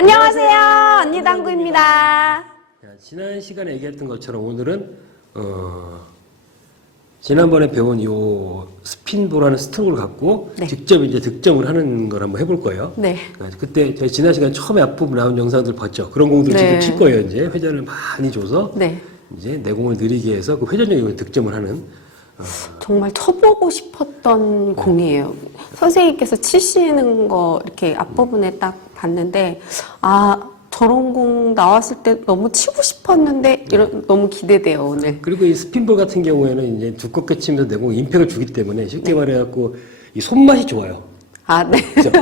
안녕하세요. 언니 당구입니다. 지난 시간에 얘기했던 것처럼 오늘은 지난번에 배운 요 스핀볼하는 스트로크를 갖고 네. 직접 이제 득점을 하는 걸 한번 해볼 거예요. 네. 그때 제가 지난 시간 처음에 앞부분 나온 영상들 봤죠. 그런 공들 네. 지금 칠 거예요. 이제 회전을 많이 줘서 네. 이제 내 공을 느리게 해서 그 회전력으로 득점을 하는. 정말 쳐보고 싶었던 공이에요. 선생님께서 치시는 거 이렇게 앞부분에 딱 봤는데, 아, 저런 공 나왔을 때 너무 치고 싶었는데, 너무 기대돼요, 오늘. 그리고 이 스핀볼 같은 경우에는 이제 두껍게 치면서 내 공에 임팩을 주기 때문에 쉽게 말해갖고 이 손맛이 좋아요. 아, 네. 그죠?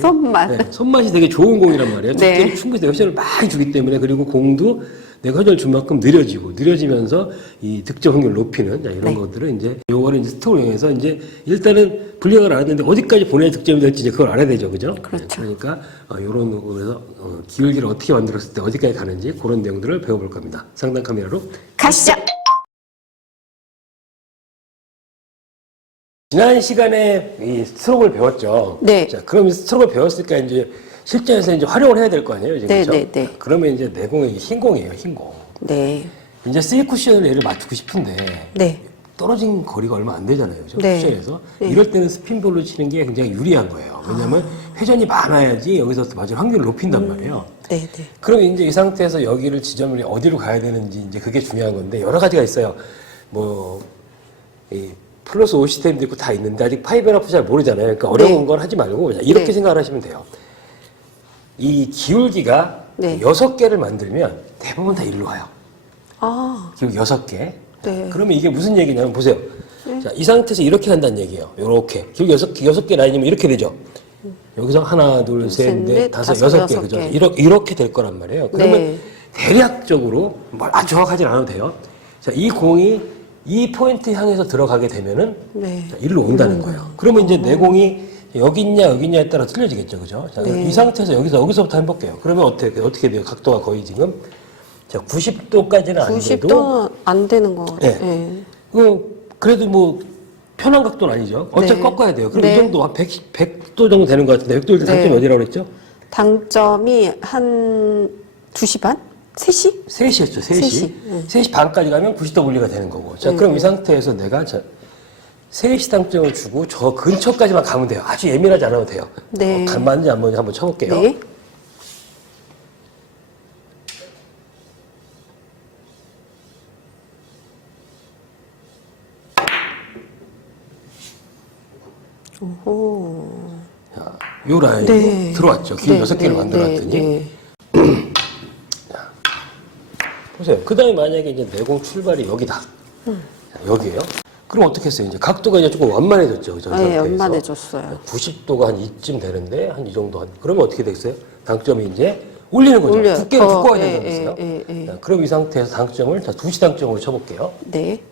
손맛. 네, 손맛이 되게 좋은 공이란 말이에요. 네. 특히 충분히 회전을 많이 주기 때문에, 그리고 공도 내가 회전을 준 만큼 느려지면서 이 득점 확률을 높이는 이런 네. 것들은 이제 요거를 이제 스토어를 이용해서 이제 일단은 분량을 알아야 되는데 어디까지 보내야 득점이 될지 이제 그걸 알아야 되죠. 그죠? 그렇죠. 그러니까 요런 부분에서 기울기를 어떻게 만들었을 때 어디까지 가는지 그런 내용들을 배워볼 겁니다. 상단 카메라로 가시죠. 지난 시간에 이 스트로크를 배웠죠. 네. 자, 그럼 이 스트로크를 배웠으니까 이제 실전에서 이제 활용을 해야 될 거 아니에요. 지금, 네, 그렇죠? 네, 네. 그러면 이제 내 공이 흰 공이에요, 흰 공. 네. 이제 C 쿠션을 얘를 맞추고 싶은데 네. 떨어진 거리가 얼마 안 되잖아요. 그죠? 네. 쿠션에서. 네. 이럴 때는 스핀볼로 치는 게 굉장히 유리한 거예요. 왜냐면 회전이 많아야지 여기서 맞을 확률을 높인단 말이에요. 네, 네. 그럼 이제 이 상태에서 여기를 지점을 어디로 가야 되는지 이제 그게 중요한 건데 여러 가지가 있어요. 뭐, 이 플러스 5 시스템도 있고 다 있는데 아직 파이브앤하프 잘 모르잖아요. 그러니까 어려운 네. 건 하지 말고 그냥 이렇게 네. 생각을 하시면 돼요. 이 기울기가 네. 6개를 만들면 대부분 다 일로 와요. 아, 기울기 6개. 네. 그러면 이게 무슨 얘기냐면 보세요. 자, 이 상태에서 이렇게 간다는 얘기예요. 요렇게. 기울기 6개 라인이면 이렇게 되죠. 여기서 하나, 둘, 셋, 넷, 다섯, 6개. 그죠? 이렇게 될 거란 말이에요. 그러면 네. 대략적으로 아주 정확하진 않아도 돼요. 자, 이 공이 이 포인트 향해서 들어가게 되면은 네. 자, 일로 온다는 거예요. 그러면 이제 내 공이 여기 있냐에 따라 틀려지겠죠. 그죠? 자, 네. 이 상태에서 여기서부터 해볼게요. 그러면 어떻게 돼요? 각도가 거의 지금 자, 90도까지는 안 돼도 90도 안 되는 거 같아요. 네. 그래도 뭐 편한 각도는 아니죠. 어차피 네. 꺾어야 돼요. 그럼 네. 이 정도 한 100도 정도 되는 것 같은데 100도 일 때 네. 당점이 어디라고 그랬죠? 당점이 한 2시 반? 3시? 3시였죠. 3시. 3시 반까지 가면 90도 분리가 되는 거고. 자, 그럼 이 상태에서 내가 3시 당점을 주고 저 근처까지만 가면 돼요. 아주 예민하지 않아도 돼요. 네. 맞는지 안 맞는지 한번 쳐볼게요. 네. 오호. 자, 요 라인이 네. 들어왔죠. 길 네, 6개를 네, 만들어놨더니. 네, 보세요. 그 다음에 만약에 이제 내공 출발이 여기다. 자, 여기에요. 그럼 어떻게 했어요? 이제 각도가 이제 조금 완만해졌죠. 그죠? 이 네, 상태에서. 완만해졌어요. 90도가 한 이쯤 되는데, 한 이 정도. 그러면 어떻게 됐어요? 당점이 이제 올리는 거죠. 올려요. 두께가 더, 두꺼워야 예, 된다면서요. 예. 자, 그럼 이 상태에서 당점을 2시 당점으로 쳐볼게요. 네.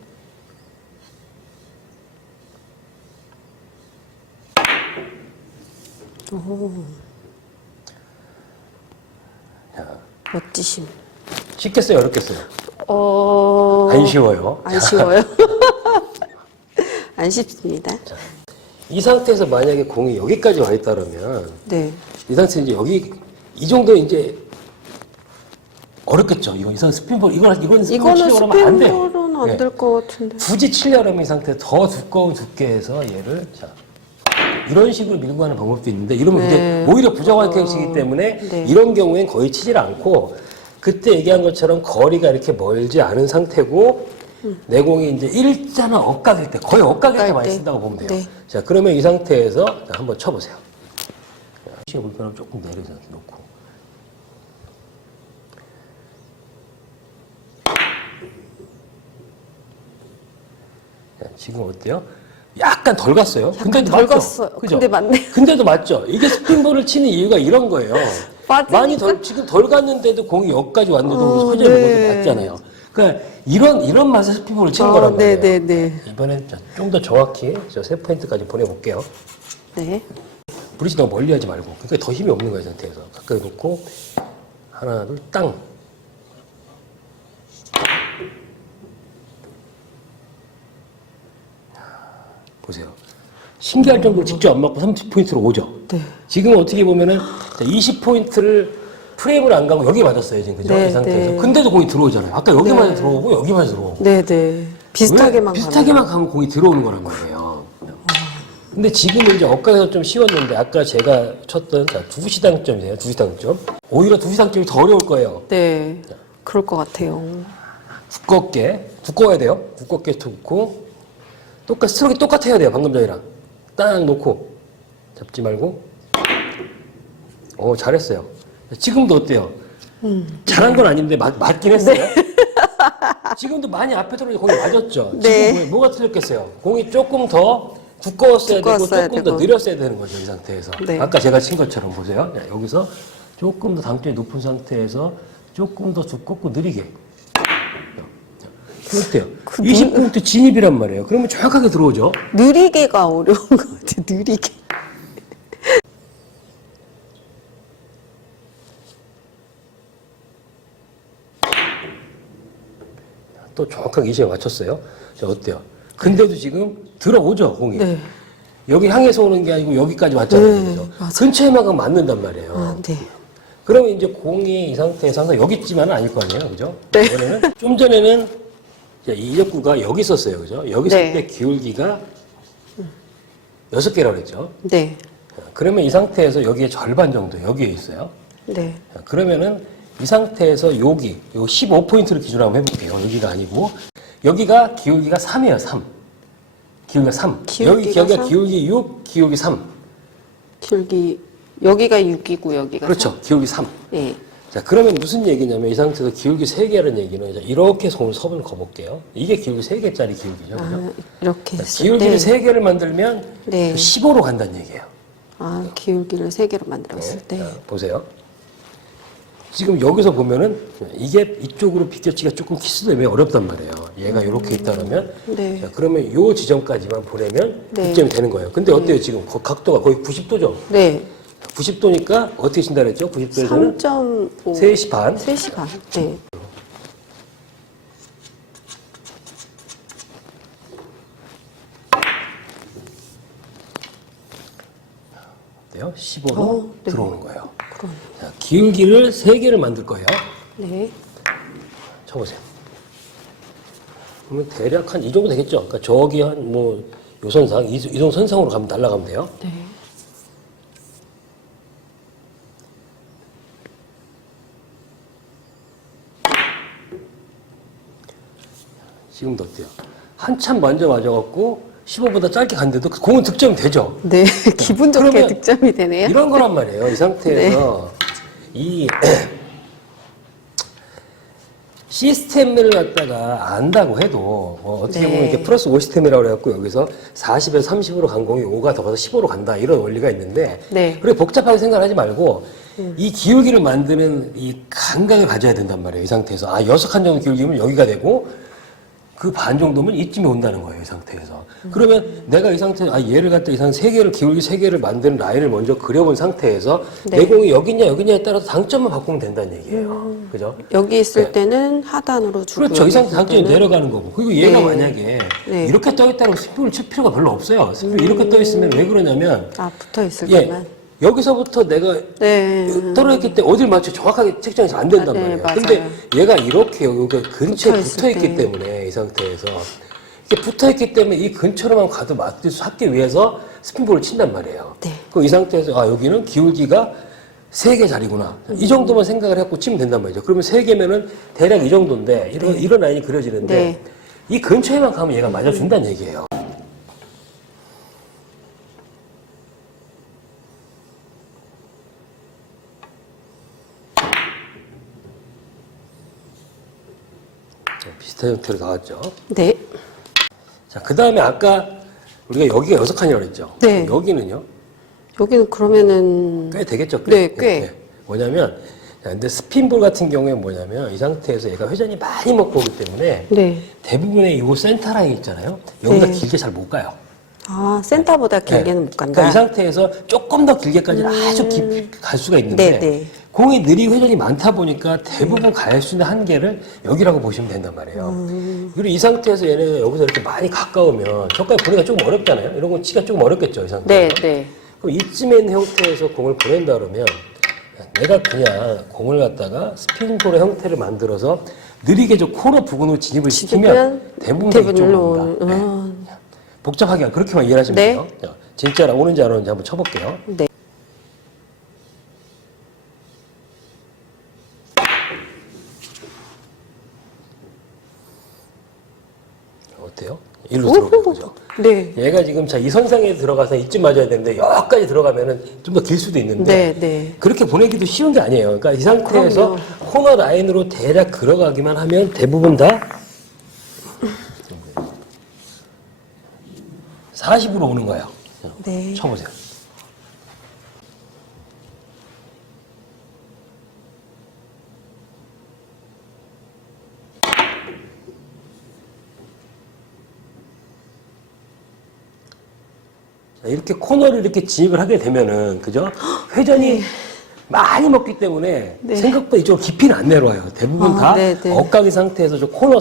오. 멋지심. 쉽겠어요? 어렵겠어요? 어. 안 쉬워요. 안 쉬워요. 안 쉽습니다. 이 상태에서 만약에 공이 여기까지 와 있다 그러면, 네. 이 상태에서 이제 여기, 이 정도 이제 어렵겠죠. 이건 스핀볼, 이거는 이거는 치려고 하면 안 돼요. 스핀볼은 안 될 것 같은데. 굳이 치려면 이 상태에 더 두꺼운 두께에서 얘를 자 이런 식으로 밀고 가는 방법도 있는데 이러면 네. 이제 오히려 부정확한 케이스이기 때문에 네. 이런 경우엔 거의 치질 않고 그때 얘기한 것처럼 거리가 이렇게 멀지 않은 상태고 내공이 이제 일자나 엇각일 때 거의 엇각일 때 많이 때. 쓴다고 보면 돼요. 네. 자 그러면 이 상태에서 자, 한번 쳐보세요. 시간 불편하면 조금 내려서 놓고. 자, 지금 어때요? 약간 덜 갔어요. 근데도 덜 맞죠? 갔어요. 그죠? 근데 맞네요. 근데도 맞죠? 이게 스핀볼을 치는 이유가 이런 거예요. 맞으니까. 많이 지금 덜 갔는데도 공이 여기까지 왔는데도 회전이 네. 맞잖아요. 그러니까 이런 맛에 스핀볼을 치는 거란 말이에요. 네. 이번엔 좀 더 정확히 저 세 포인트까지 보내볼게요. 네. 브릿지 너무 멀리 하지 말고. 그러니까 더 힘이 없는 거예요, 상태에서. 가까이 놓고 하나, 둘, 땅. 보세요. 신기할 정도로 직접 안 맞고 30포인트로 오죠. 네. 지금 어떻게 보면은 20포인트를 프레임을 안 가고 여기 맞았어요, 지금. 그죠? 네, 이 상태에서. 네. 근데도 공이 들어오잖아요. 아까 여기만 들어오고 여기만 들어오고. 네네. 비슷하게만 비슷하게만 가면 공이 들어오는 거란 말이에요. 근데 지금은 이제 엇갈려서 좀 쉬웠는데 아까 제가 쳤던 두시당점이에요. 두시당점. 오히려 두시당점이 더 어려울 거예요. 네. 그럴 것 같아요. 두꺼워야 돼요. 두껍게 놓고 스트로크 똑같아야 돼요. 방금 전이랑 딱 놓고 잡지 말고. 잘했어요. 지금도 어때요? 잘한 건 아닌데 맞긴 했어요. 네. 지금도 많이 앞에 들어오니 공이 맞았죠. 네. 지금 뭐가 틀렸겠어요? 공이 조금 더 두꺼웠어야 되고 조금 더 느렸어야 되는 거죠. 이 상태에서. 네. 아까 제가 친 것처럼 보세요. 자, 여기서 조금 더 당점이 높은 상태에서 조금 더 두껍고 느리게. 어때요? 20포인트 진입이란 말이에요. 그러면 정확하게 들어오죠. 느리게가 어려운 것 같아요. 느리게. 또 정확하게 20에 맞췄어요. 자, 어때요? 근데도 지금 들어오죠, 공이. 네. 여기 향해서 오는 게 아니고 여기까지 왔잖아요. 네, 그죠? 맞아요. 근처에만 가면 맞는단 말이에요. 아, 네. 그러면 이제 공이 이 상태에서 항상 여기 있지만은 아닐 거 아니에요. 그죠? 네. 이번에는 좀 전에는 이 역구가 여기 있었어요. 그죠? 여기 있을 네. 때 기울기가 6개라고 그랬죠. 네. 그러면 이 상태에서 여기에 절반 정도 여기에 있어요. 네. 그러면은 이 상태에서 요 15포인트를 기준으로 한번 해볼게요. 여기가 아니고 여기가 기울기가 3이에요. 3. 기울기가 3. 여기 기울기가 기울기가 3? 기울기 6, 기울기 3. 기울기 여기가 6이고 여기가 그렇죠. 3. 기울기 3. 네. 자, 그러면 무슨 얘기냐면 이 상태에서 기울기 3개라는 얘기는 이제 이렇게 선을 거볼게요. 이게 기울기 3개짜리 기울기죠. 그죠? 아, 이렇게 자, 했을 기울기를 때 3개를 만들면 네. 15로 간다는 얘기예요. 아, 기울기를 3개로 만들었을 때 자, 보세요. 지금 여기서 보면은 이게 이쪽으로 비껴치기가 조금 키스되면 어렵단 말이에요. 얘가 이렇게 있다 그러면 네. 자, 그러면 요 지점까지만 보내면 네. 득점이 되는 거예요. 근데 어때요? 지금 각도가 거의 90도죠? 네. 90도니까 어떻게 친다 그랬죠? 90도에서는 3.5 3시 반. 3시 반. 네. 어때요? 15로 네. 들어오는 거예요. 그럼. 자, 기울기를 3개를 만들 거예요. 네. 쳐보세요. 그러면 대략 한 이 정도 되겠죠? 그러니까 저기 한 뭐 요선상, 이동 선상으로 가면 날아가면 돼요. 네. 지금도 어때요? 한참 먼저 맞아갖고 15보다 짧게 갔는데도 그 공은 득점이 되죠? 네. 기분 좋게 그러면 득점이 되네요. 이런 거란 말이에요. 이 상태에서 이 시스템을 갖다가 안다고 해도 어떻게 네. 보면 이렇게 플러스 5 시스템이라고 해갖고 여기서 40에서 30으로 간 공이 5가 더 가서 15로 간다 이런 원리가 있는데 네. 그렇게 복잡하게 생각하지 말고 이 기울기를 만드는 이 감각을 가져야 된단 말이에요. 이 상태에서 6칸 정도 기울기면 여기가 되고 그 반 정도면 이쯤에 온다는 거예요. 이 상태에서. 그러면 내가 이 상태에서 얘를 갖다 이상 3개를 기울기 3개를 만드는 라인을 먼저 그려본 상태에서 네. 내 공이 여기 있냐 여기냐에 따라서 당점만 바꾸면 된다는 얘기예요. 그죠? 여기 있을 네. 때는 하단으로 주고 그렇죠. 이 여기 상태 있을 당점이 때는 내려가는 거고. 그리고 얘가 네. 만약에 네. 이렇게 떠 있다고 스피드를 칠 필요가 별로 없어요. 스피드 이렇게 떠 있으면 왜 그러냐면 아, 붙어 있을 예, 때만. 여기서부터 내가 네. 떨어졌기 때문에 어딜 맞춰 정확하게 책정해서 안 된단 네, 말이에요. 맞아요. 근데 얘가 이렇게 여기 근처에 붙어있을 붙어 있기 때. 때문에 이 상태에서 이게 붙어 있기 때문에 이 근처로만 가도 맞기 위해서 스핀볼을 친단 말이에요. 네. 그럼 이 상태에서 여기는 기울기가 3개 자리구나. 이 정도만 생각을 해갖고 치면 된단 말이죠. 그러면 3개면은 대략 이 정도인데 이런 라인이 그려지는데 네. 이 근처에만 가면 얘가 맞아준다는 얘기예요. 비슷한 형태로 나왔죠. 네. 자, 그 다음에 아까 우리가 여기가 6칸이라고 그랬죠. 네. 여기는요? 여기는 그러면은 꽤 되겠죠? 네, 꽤. 뭐냐면, 자, 근데 스핀볼 같은 경우에 뭐냐면, 이 상태에서 얘가 회전이 많이 먹고 오기 때문에 네. 대부분의 이 센터 라인 있잖아요. 여기가 네. 길게 잘 못 가요. 아, 센터보다 길게는 못 간다. 그러니까 이 상태에서 조금 더 길게까지는 아주 깊이 갈 수가 있는데, 네, 네. 공이 느리고 회전이 많다 보니까 대부분 갈 수 있는 한계를 여기라고 보시면 된단 말이에요. 그리고 이 상태에서 얘는 여기서 이렇게 많이 가까우면 저까지 보내기가 조금 어렵잖아요. 이런 건 치기가 조금 어렵겠죠, 이 상태. 네, 네. 그럼 이쯤에 있는 형태에서 공을 보낸다 그러면 내가 그냥 공을 갖다가 스핀볼의 형태를 만들어서 느리게 저 코너 부근으로 진입을 시키면 대부분 다 이쪽으로 온다. 네. 복잡하게 그렇게만 이해하시면 네. 돼요. 자, 진짜라 오는지 안 오는지 한번 쳐볼게요. 네. 어때요? 일로 들어오는 거죠. 네. 얘가 지금 자 이 선상에 들어가서 이쯤 맞아야 되는데 여기까지 들어가면은 좀 더 길 수도 있는데 네, 네. 그렇게 보내기도 쉬운 게 아니에요. 그러니까 이 상태에서 그럼요. 코너 라인으로 대략 들어가기만 하면 대부분 다 40으로 오는 거예요. 네. 쳐보세요. 자, 이렇게 코너를 이렇게 진입을 하게 되면은, 그죠? 회전이 많이 먹기 때문에 네. 생각보다 이쪽으로 깊이는 안 내려와요. 대부분 아, 다 네, 네. 엇각의 상태에서 저 코너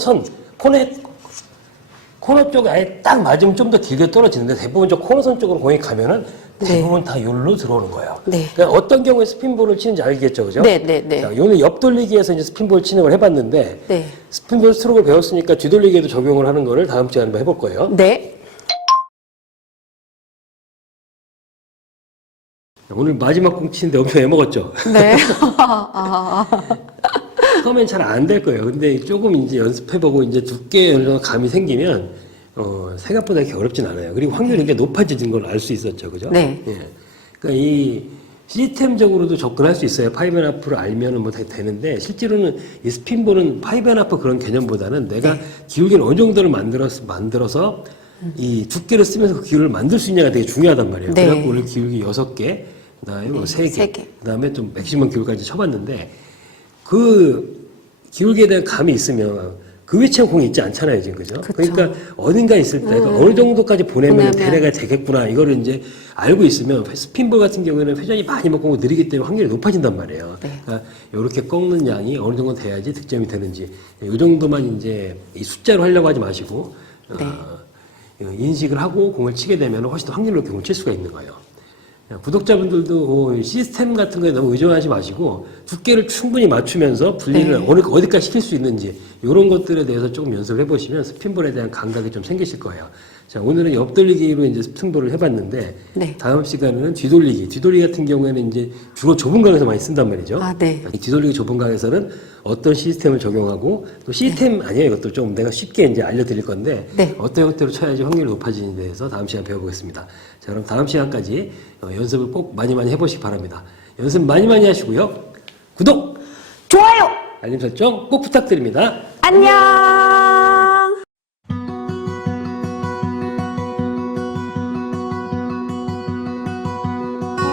쪽에 아예 딱 맞으면 좀 더 길게 떨어지는데 대부분 저 코너선 쪽으로 공이 가면은 대부분 다 요로 들어오는 거예요. 네. 그러니까 어떤 경우에 스핀볼을 치는지 알겠죠, 그죠? 네, 네, 네. 자, 요는 옆 돌리기에서 이제 스핀볼 치는 걸 해봤는데 네. 스핀볼 스트로크를 배웠으니까 뒤돌리기에도 적용을 하는 거를 다음 주에 한번 해볼 거예요. 네. 오늘 마지막 공 치는데 엄청 애먹었죠? 네. 처음엔 잘 안 될 거예요. 근데 조금 이제 연습해보고 이제 두께 어느 정도 감이 생기면, 생각보다 이렇게 어렵진 않아요. 그리고 확률이 굉장히 높아지는 걸 알 수 있었죠. 그죠? 네. 예. 그러니까 이 시스템적으로도 접근할 수 있어요. 파이브 앤 하프를 알면은 뭐 다 되는데, 실제로는 이 스핀볼은 파이브 앤 하프 그런 개념보다는 내가 기울기를 어느 정도를 만들어서 이 두께를 쓰면서 그 기울기를 만들 수 있냐가 되게 중요하단 말이에요. 네. 그래갖고 오늘 기울기 6개, 그 다음에 뭐 3개, 세 개. 그 다음에 좀 맥시멈 기울기까지 쳐봤는데, 그 기울기에 대한 감이 있으면 그 위치에 공이 있지 않잖아요, 지금. 그죠? 그쵸. 그러니까 어딘가 있을 때 어느 정도까지 보내면 보내면. 대례가 되겠구나. 이거를 이제 알고 있으면 스핀볼 같은 경우에는 회전이 많이 먹고 느리기 때문에 확률이 높아진단 말이에요. 네. 그러니까 이렇게 꺾는 양이 어느 정도 돼야지 득점이 되는지. 이 정도만 이제 이 숫자로 하려고 하지 마시고, 네. 인식을 하고 공을 치게 되면 훨씬 더 확률 높게 공을 칠 수가 있는 거예요. 구독자분들도 시스템 같은 거에 너무 의존하지 마시고 두께를 충분히 맞추면서 분리를 네. 어디까지 시킬 수 있는지 이런 것들에 대해서 조금 연습을 해보시면 스핀볼에 대한 감각이 좀 생기실 거예요. 자, 오늘은 옆돌리기로 이제 스핀볼을 해봤는데 네. 다음 시간에는 뒤돌리기 같은 경우에는 이제 주로 좁은 강에서 많이 쓴단 말이죠. 아, 네. 이 뒤돌리기 좁은 강에서는 어떤 시스템을 적용하고 또 시스템 아니에요. 이것도 좀 내가 쉽게 이제 알려드릴 건데 네. 어떤 형태로 쳐야지 확률이 높아지는 데에서 다음 시간 배워보겠습니다. 자, 그럼 다음 시간까지 연습을 꼭 많이 해보시기 바랍니다. 연습 많이 하시고요. 구독, 좋아요. 알림 설정 꼭 부탁드립니다. 안녕.